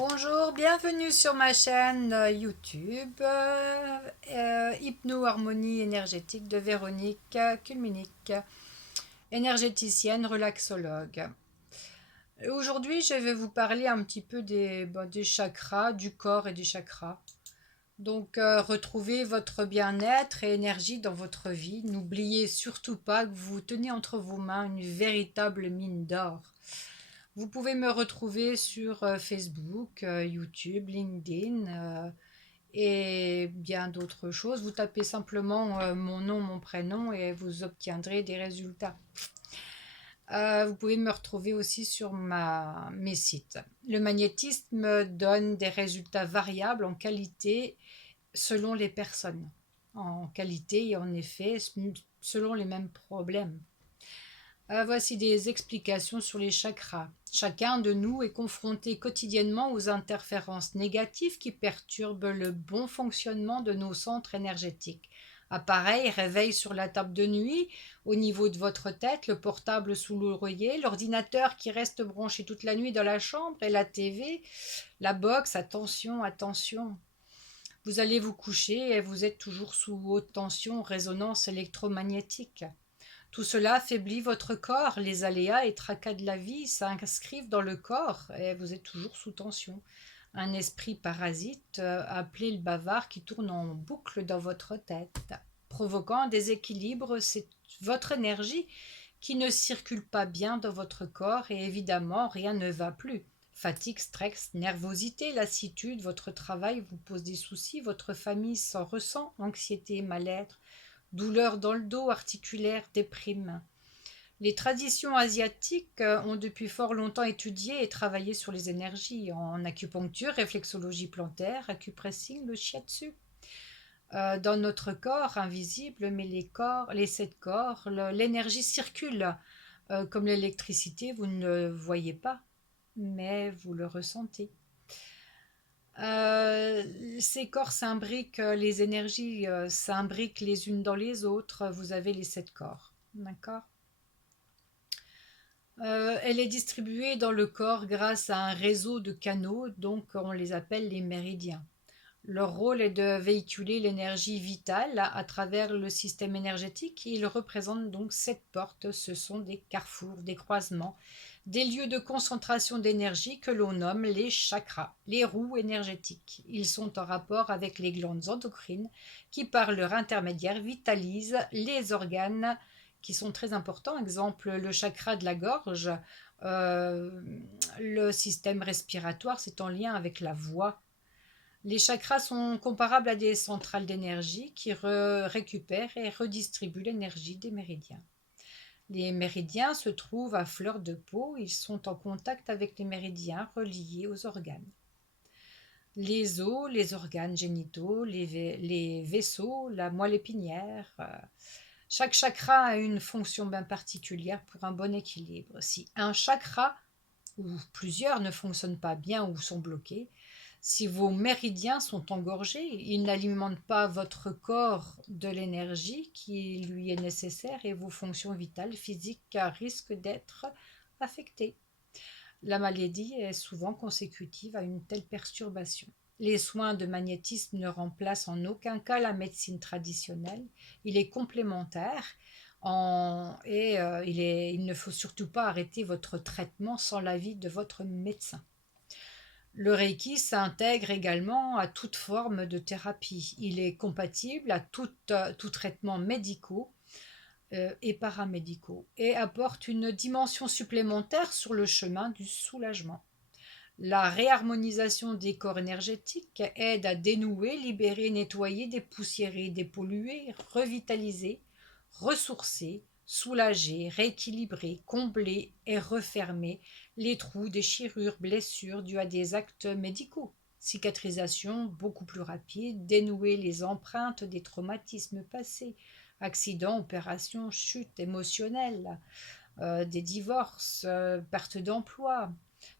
Bonjour, bienvenue sur ma chaîne YouTube Hypno-Harmonie énergétique de Véronique Kulminik, énergéticienne relaxologue. Aujourd'hui, je vais vous parler un petit peu des chakras, du corps et des chakras. Donc, retrouvez votre bien-être et énergie dans votre vie. N'oubliez surtout pas que vous tenez entre vos mains une véritable mine d'or. Vous pouvez me retrouver sur Facebook, YouTube, LinkedIn et bien d'autres choses. Vous tapez simplement mon nom, mon prénom et vous obtiendrez des résultats. Vous pouvez me retrouver aussi sur mes sites. Le magnétisme donne des résultats variables en qualité selon les personnes. En qualité et en effet, selon les mêmes problèmes. Voici des explications sur les chakras. Chacun de nous est confronté quotidiennement aux interférences négatives qui perturbent le bon fonctionnement de nos centres énergétiques. Appareil, réveil sur la table de nuit, au niveau de votre tête, le portable sous l'oreiller, l'ordinateur qui reste branché toute la nuit dans la chambre et la TV, la box, attention, attention. Vous allez vous coucher et vous êtes toujours sous haute tension, résonance électromagnétique. Tout cela affaiblit votre corps. Les aléas et tracas de la vie s'inscrivent dans le corps et vous êtes toujours sous tension. Un esprit parasite, appelé le bavard, qui tourne en boucle dans votre tête, provoquant un déséquilibre. C'est votre énergie qui ne circule pas bien dans votre corps et évidemment rien ne va plus. Fatigue, stress, nervosité, lassitude, votre travail vous pose des soucis, votre famille s'en ressent, anxiété, mal-être, douleurs dans le dos, articulaire, déprime. Les traditions asiatiques ont depuis fort longtemps étudié et travaillé sur les énergies en acupuncture, réflexologie plantaire, acupressing, le shiatsu. Dans notre corps invisible, mais les sept corps, l'énergie circule. Comme l'électricité, vous ne le voyez pas, mais vous le ressentez. Ces corps s'imbriquent, les énergies s'imbriquent les unes dans les autres. Vous avez les sept corps, d'accord. Elle est distribuée dans le corps grâce à un réseau de canaux, donc on les appelle les méridiens. Leur rôle est de véhiculer l'énergie vitale à travers le système énergétique. Ils représentent donc sept portes. Ce sont des carrefours, des croisements, des lieux de concentration d'énergie que l'on nomme les chakras, les roues énergétiques. Ils sont en rapport avec les glandes endocrines qui, par leur intermédiaire, vitalisent les organes qui sont très importants. Exemple, le chakra de la gorge, euh, le système respiratoire, c'est en lien avec la voix. Les chakras sont comparables à des centrales d'énergie qui récupèrent et redistribuent l'énergie des méridiens. Les méridiens se trouvent à fleur de peau, ils sont en contact avec les méridiens reliés aux organes. Les os, les organes génitaux, les vaisseaux, la moelle épinière. Chaque chakra a une fonction bien particulière pour un bon équilibre. Si un chakra ou plusieurs ne fonctionnent pas bien ou sont bloqués, si vos méridiens sont engorgés, ils n'alimentent pas votre corps de l'énergie qui lui est nécessaire et vos fonctions vitales physiques risquent d'être affectées. La maladie est souvent consécutive à une telle perturbation. Les soins de magnétisme ne remplacent en aucun cas la médecine traditionnelle. Il est complémentaire il ne faut surtout pas arrêter votre traitement sans l'avis de votre médecin. Le Reiki s'intègre également à toute forme de thérapie. Il est compatible à tout traitement médicaux et paramédicaux et apporte une dimension supplémentaire sur le chemin du soulagement. La réharmonisation des corps énergétiques aide à dénouer, libérer, nettoyer, dépoussiérer, dépolluer, revitaliser, ressourcer, soulager, rééquilibrer, combler et refermer les trous, déchirures, blessures dues à des actes médicaux. Cicatrisation beaucoup plus rapide, dénouer les empreintes des traumatismes passés, accidents, opérations, chutes émotionnelles, des divorces, perte d'emploi,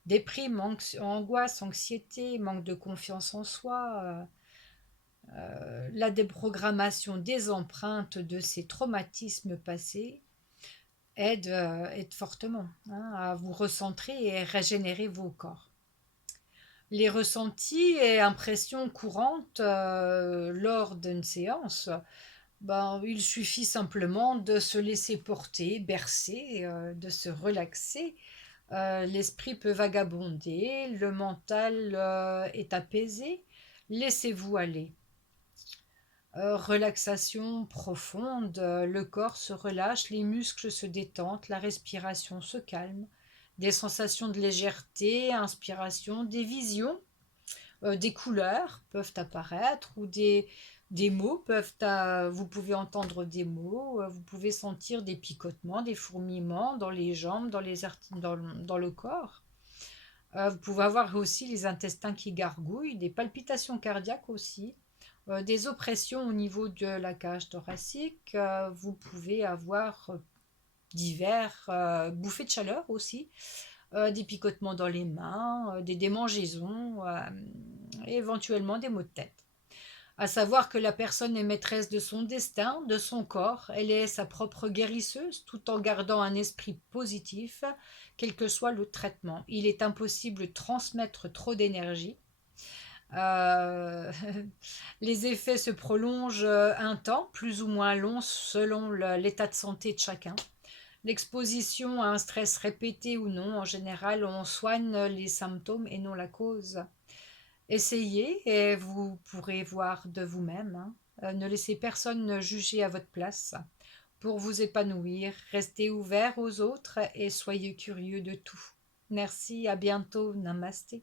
déprime, angoisse, anxiété, manque de confiance en soi, la déprogrammation des empreintes de ces traumatismes passés aide fortement à vous recentrer et régénérer vos corps. Les ressentis et impressions courantes lors d'une séance, ben, il suffit simplement de se laisser porter, bercer, de se relaxer. L'esprit peut vagabonder, le mental est apaisé. Laissez-vous aller. Relaxation profonde, le corps se relâche, les muscles se détendent, la respiration se calme. Des sensations de légèreté, inspiration, des visions, des couleurs peuvent apparaître ou des mots peuvent... vous pouvez entendre des mots, vous pouvez sentir des picotements, des fourmillements dans les jambes, dans le corps. Vous pouvez avoir aussi les intestins qui gargouillent, des palpitations cardiaques aussi, des oppressions au niveau de la cage thoracique. Vous pouvez avoir divers bouffées de chaleur aussi, des picotements dans les mains, des démangeaisons, et éventuellement des maux de tête. À savoir que la personne est maîtresse de son destin, de son corps, elle est sa propre guérisseuse tout en gardant un esprit positif, quel que soit le traitement. Il est impossible de transmettre trop d'énergie. Euh, les effets se prolongent un temps, plus ou moins long, selon l'état de santé de chacun. L'exposition à un stress répété ou non, en général, on soigne les symptômes et non la cause. Essayez et vous pourrez voir de vous-même, hein. Ne laissez personne juger à votre place. Pour vous épanouir, restez ouvert aux autres et soyez curieux de tout. Merci, à bientôt, namasté.